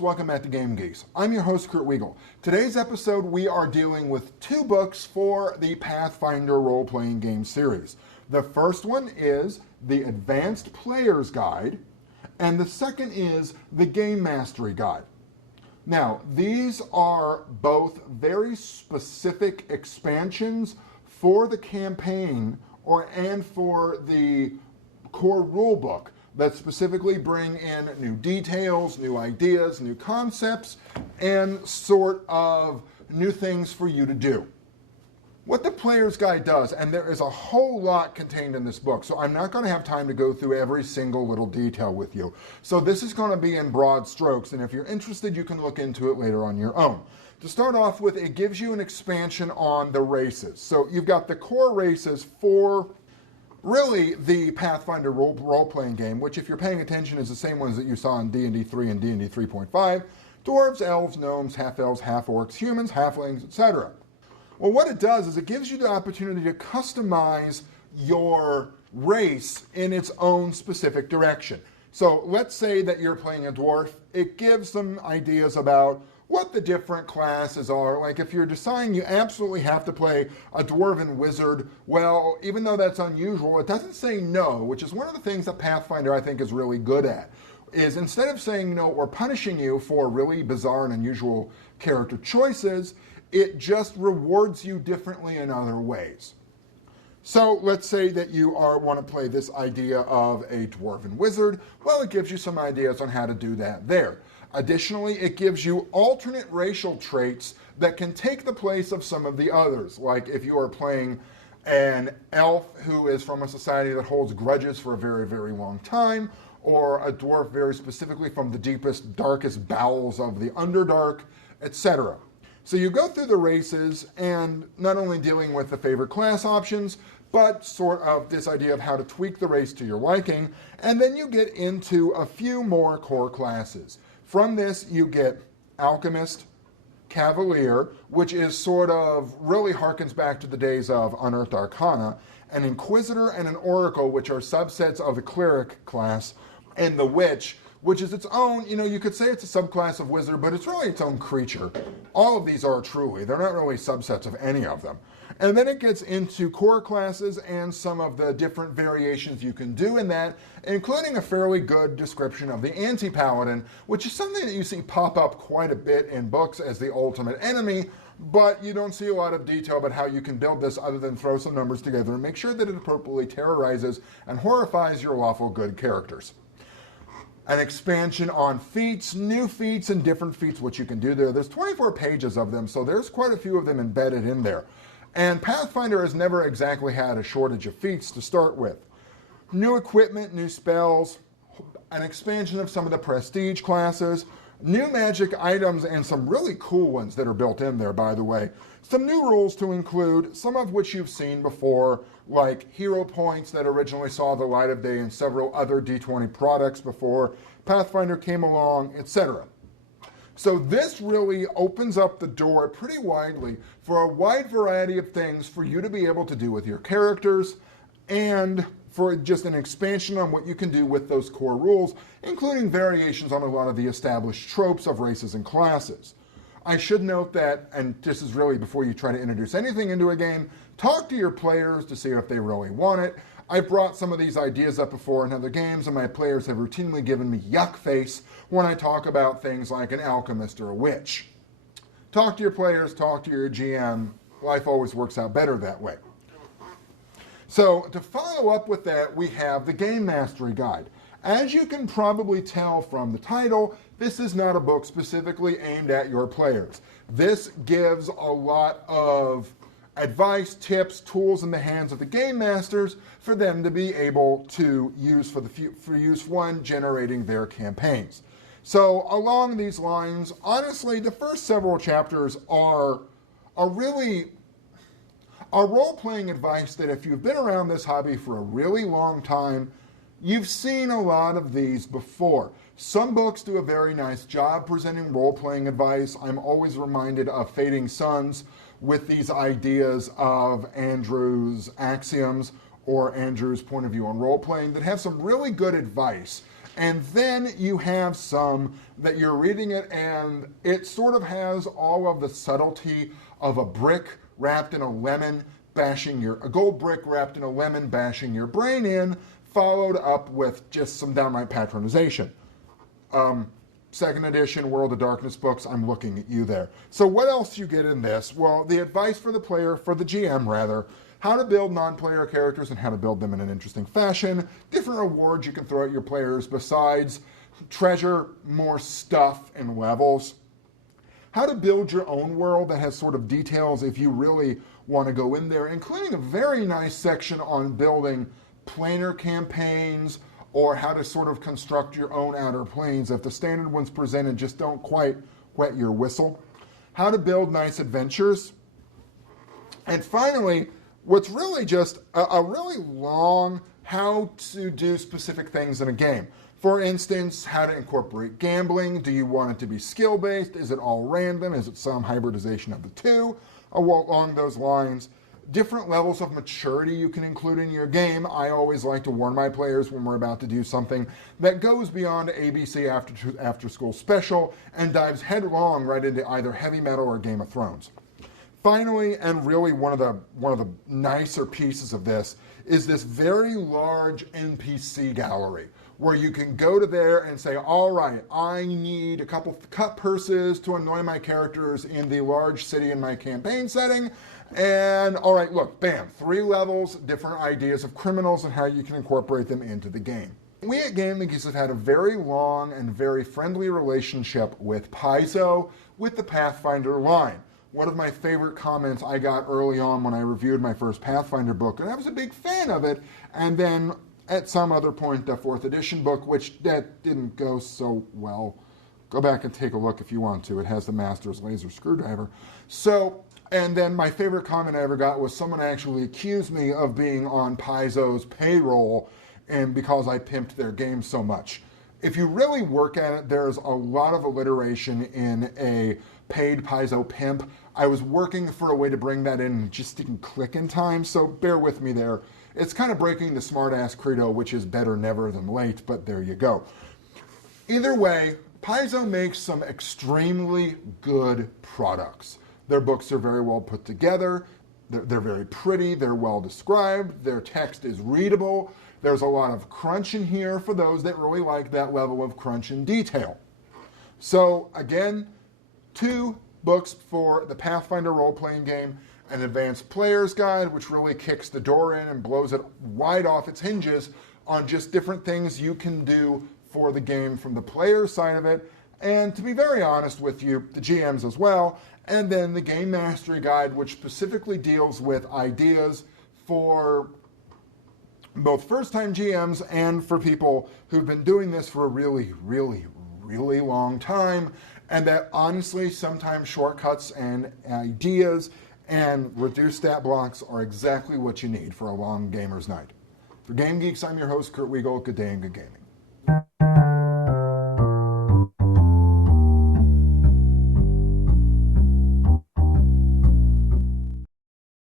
folks, welcome back to Game Geeks. I'm your host, Kurt Wiegel. Today's episode, we are dealing with two books for the Pathfinder role-playing game series. The first one is the Advanced Player's Guide, and the second is the Game Mastery Guide. Now, these are both very specific expansions for the campaign and for the core rulebook that specifically bring in new details, new ideas, new concepts, and sort of new things for you to do. What the Player's Guide does, and there is a whole lot contained in this book, so I'm not going to have time to go through every single little detail with you. So this is going to be in broad strokes, and if you're interested, you can look into it later on your own. To start off with, it gives you an expansion on the races. So you've got the core races for really the Pathfinder role-playing game, which if you're paying attention is the same ones that you saw in D&D 3 and D&D 3.5. Dwarves, elves, gnomes, half-elves, half-orcs, humans, halflings, etc. Well, what it does is it gives you the opportunity to customize your race in its own specific direction. So let's say that you're playing a dwarf. It gives some ideas about what the different classes are. Like if you're deciding you absolutely have to play a dwarven wizard, well, even though that's unusual, it doesn't say no, which is one of the things that Pathfinder I think is really good at, is instead of saying no or punishing you for really bizarre and unusual character choices, it just rewards you differently in other ways. So let's say that you want to play this idea of a dwarven wizard. Well, it gives you some ideas on how to do that there. Additionally, it gives you alternate racial traits that can take the place of some of the others. Like if you are playing an elf who is from a society that holds grudges for a very, very long time, or a dwarf very specifically from the deepest, darkest bowels of the Underdark, etc. So you go through the races and not only dealing with the favorite class options, but sort of this idea of how to tweak the race to your liking, and then you get into a few more core classes. From this, you get Alchemist, Cavalier, which is sort of really harkens back to the days of Unearthed Arcana, an Inquisitor and an Oracle, which are subsets of the Cleric class, and the Witch, which is its own, you could say it's a subclass of Wizard, but it's really its own creature. All of these are truly. They're not really subsets of any of them. And then it gets into core classes and some of the different variations you can do in that, including a fairly good description of the anti-paladin, which is something that you see pop up quite a bit in books as the ultimate enemy, but you don't see a lot of detail about how you can build this other than throw some numbers together and make sure that it appropriately terrorizes and horrifies your lawful good characters. An expansion on feats, new feats, and different feats, which you can do there. There's 24 pages of them, so there's quite a few of them embedded in there. And Pathfinder has never exactly had a shortage of feats to start with. New equipment, new spells, an expansion of some of the prestige classes, new magic items, and some really cool ones that are built in there, by the way. Some new rules to include, some of which you've seen before, like hero points that originally saw the light of day in several other D20 products before Pathfinder came along, etc. So this really opens up the door pretty widely for a wide variety of things for you to be able to do with your characters and for just an expansion on what you can do with those core rules, including variations on a lot of the established tropes of races and classes. I should note that, and this is really before you try to introduce anything into a game, talk to your players to see if they really want it. I've brought some of these ideas up before in other games, and my players have routinely given me yuck face when I talk about things like an alchemist or a witch. Talk to your players, talk to your GM. Life always works out better that way. So to follow up with that, we have the Game Mastery Guide. As you can probably tell from the title, this is not a book specifically aimed at your players. This gives a lot of advice, tips, tools in the hands of the game masters for them to be able to use for use one, generating their campaigns. So along these lines, honestly, the first several chapters are really role-playing advice that if you've been around this hobby for a really long time, you've seen a lot of these before. Some books do a very nice job presenting role-playing advice. I'm always reminded of Fading Suns with these ideas of Andrew's axioms or Andrew's point of view on role-playing that have some really good advice. And then you have some that you're reading it and it sort of has all of the subtlety of a brick wrapped in a lemon a gold brick wrapped in a lemon bashing your brain in, followed up with just some downright patronization. Second edition World of Darkness books, I'm looking at you there. So what else do you get in this? Well, the advice for the player, for the GM rather, how to build non-player characters and how to build them in an interesting fashion, different rewards you can throw at your players besides treasure, more stuff and levels, how to build your own world that has sort of details if you really want to go in there, including a very nice section on building planar campaigns or how to sort of construct your own outer planes if the standard ones presented just don't quite wet your whistle. How to build nice adventures. And finally, what's really just a really long how to do specific things in a game. For instance, how to incorporate gambling. Do you want it to be skill-based? Is it all random? Is it some hybridization of the two? Along those lines. Different levels of maturity you can include in your game. I always like to warn my players when we're about to do something that goes beyond ABC after school special and dives headlong right into either heavy metal or Game of Thrones. Finally, and really one of the nicer pieces of this is this very large NPC gallery where you can go to there and say, all right, I need a couple cut purses to annoy my characters in the large city in my campaign setting. And all right, look, bam, 3 levels, different ideas of criminals and how you can incorporate them into the game. We at Gaming Geeks have had a very long and very friendly relationship with Paizo, with the Pathfinder line. One of my favorite comments I got early on when I reviewed my first Pathfinder book, and I was a big fan of it, and then at some other point, the 4th edition book, which that didn't go so well. Go back and take a look if you want to. It has the Master's laser screwdriver. So, and then my favorite comment I ever got was someone actually accused me of being on Paizo's payroll and because I pimped their game so much. If you really work at it, there's a lot of alliteration in a paid Paizo pimp. I was working for a way to bring that in and just didn't click in time, so bear with me there. It's kind of breaking the smart-ass credo, which is better never than late, but there you go. Either way, Paizo makes some extremely good products. Their books are very well put together, they're very pretty, they're well described, their text is readable, there's a lot of crunch in here for those that really like that level of crunch and detail. So again, 2 books for the Pathfinder role-playing game, an advanced player's guide, which really kicks the door in and blows it wide off its hinges on just different things you can do for the game from the player side of it, and to be very honest with you, the GMs as well, and then the Game Mastery Guide, which specifically deals with ideas for both first-time GMs and for people who've been doing this for a really, really, really long time, and that honestly sometimes shortcuts and ideas and reduced stat blocks are exactly what you need for a long gamer's night. For Game Geeks, I'm your host, Kurt Wiegel. Good day and good gaming.